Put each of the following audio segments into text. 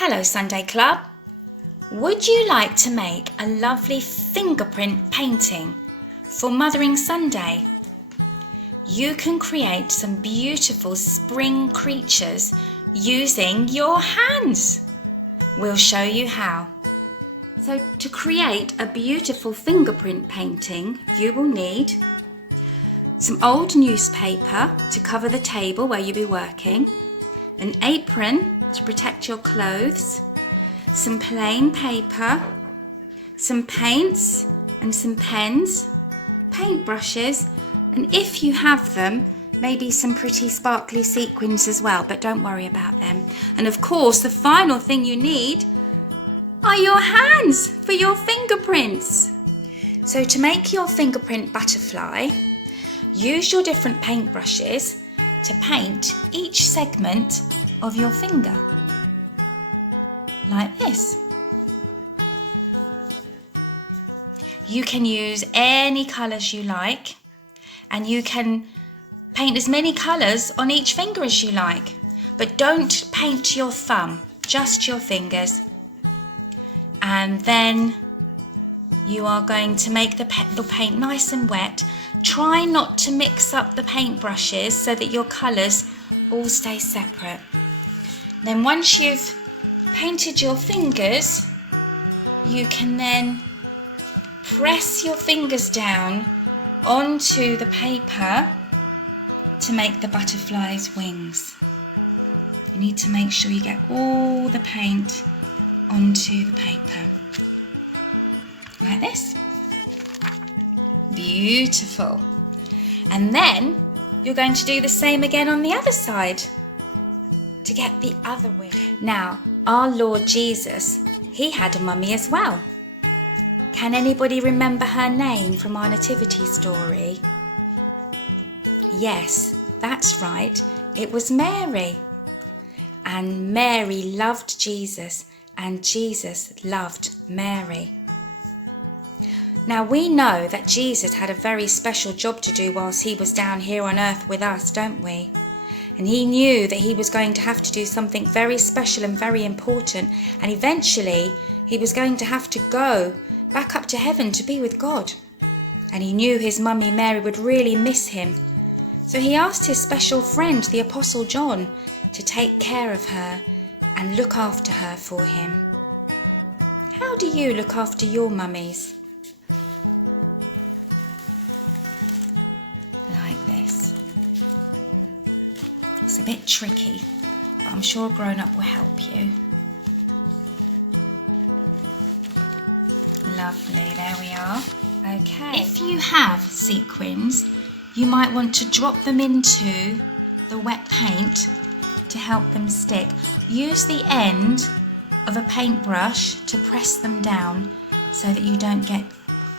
Hello Sunday Club. Would you like to make a lovely fingerprint painting for Mothering Sunday? You can create some beautiful spring creatures using your hands. We'll show you how. So to create a beautiful fingerprint painting, you will need some old newspaper to cover the table where you'll be working, an apron to protect your clothes, some plain paper, some paints and some pens, paintbrushes, and if you have them, maybe some pretty sparkly sequins as well, but don't worry about them. And of course, the final thing you need are your hands for your fingerprints. So to make your fingerprint butterfly, use your different paintbrushes to paint each segment of your finger, like this. You can use any colours you like, and you can paint as many colours on each finger as you like, but don't paint your thumb, just your fingers. And then you are going to make the paint nice and wet. Try not to mix up the paintbrushes so that your colours all stay separate. Then once you've painted your fingers, you can then press your fingers down onto the paper to make the butterfly's wings. You need to make sure you get all the paint onto the paper, like this. Beautiful. And then you're going to do the same again on the other side to get the other wing. Now, our Lord Jesus, he had a mummy as well. Can anybody remember her name from our nativity story? Yes, that's right. It was Mary. And Mary loved Jesus, and Jesus loved Mary. Now we know that Jesus had a very special job to do whilst he was down here on earth with us, don't we? And he knew that he was going to have to do something very special and very important, and eventually he was going to have to go back up to heaven to be with God. And he knew his mummy Mary would really miss him. So he asked his special friend, the Apostle John, to take care of her and look after her for him. How do you look after your mummies? Like this. It's a bit tricky, but I'm sure a grown-up will help you. Lovely, there we are. Okay. If you have sequins, you might want to drop them into the wet paint to help them stick. Use the end of a paintbrush to press them down so that you don't get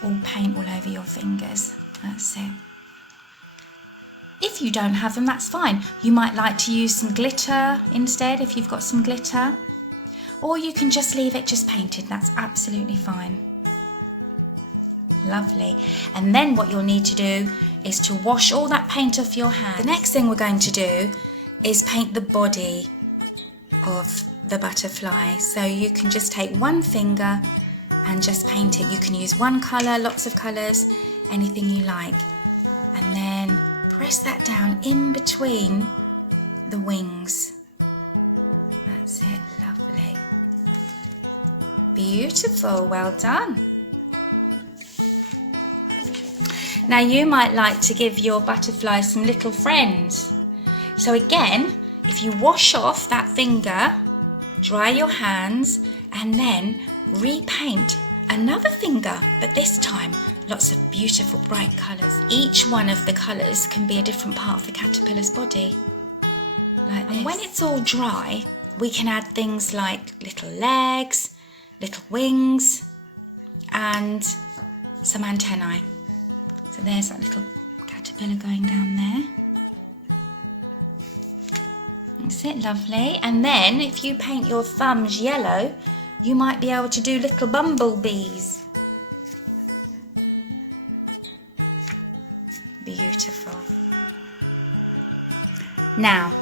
all paint all over your fingers. That's it. If you don't have them, that's fine. You might like to use some glitter instead if you've got some glitter. Or you can just leave it just painted. That's absolutely fine. Lovely. And then what you'll need to do is to wash all that paint off your hands. The next thing we're going to do is paint the body of the butterfly. So you can just take one finger and just paint it. You can use one colour, lots of colours, anything you like. And then press that down in between the wings. That's it, lovely. Beautiful, well done. Now you might like to give your butterfly some little friends. So again, if you wash off that finger, dry your hands, and then repaint another finger, but this time lots of beautiful bright colours. Each one of the colours can be a different part of the caterpillar's body, like this. And when it's all dry, we can add things like little legs, little wings, and some antennae. So there's that little caterpillar going down there. That's it, lovely. And then if you paint your thumbs yellow, you might be able to do little bumblebees. Beautiful. Now,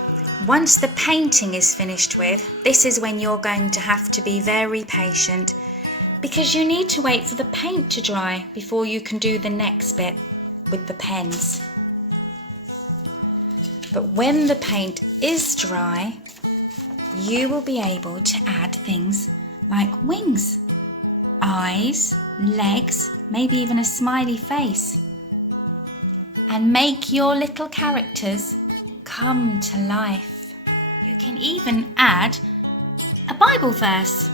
Once the painting is finished with, this is when you're going to have to be very patient because you need to wait for the paint to dry before you can do the next bit with the pens. But when the paint is dry, you will be able to add things like wings, eyes, legs, maybe even a smiley face, and make your little characters come to life. You can even add a Bible verse.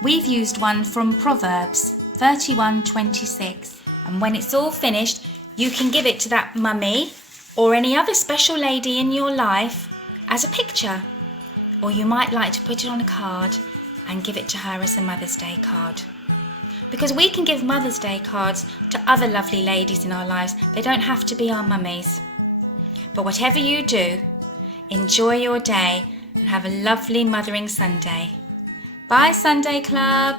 We've used one from Proverbs 31:26, and when it's all finished, you can give it to that mummy or any other special lady in your life as a picture, or you might like to put it on a card and give it to her as a Mother's Day card. Because we can give Mother's Day cards to other lovely ladies in our lives. They don't have to be our mummies. But whatever you do, enjoy your day and have a lovely Mothering Sunday. Bye, Sunday Club.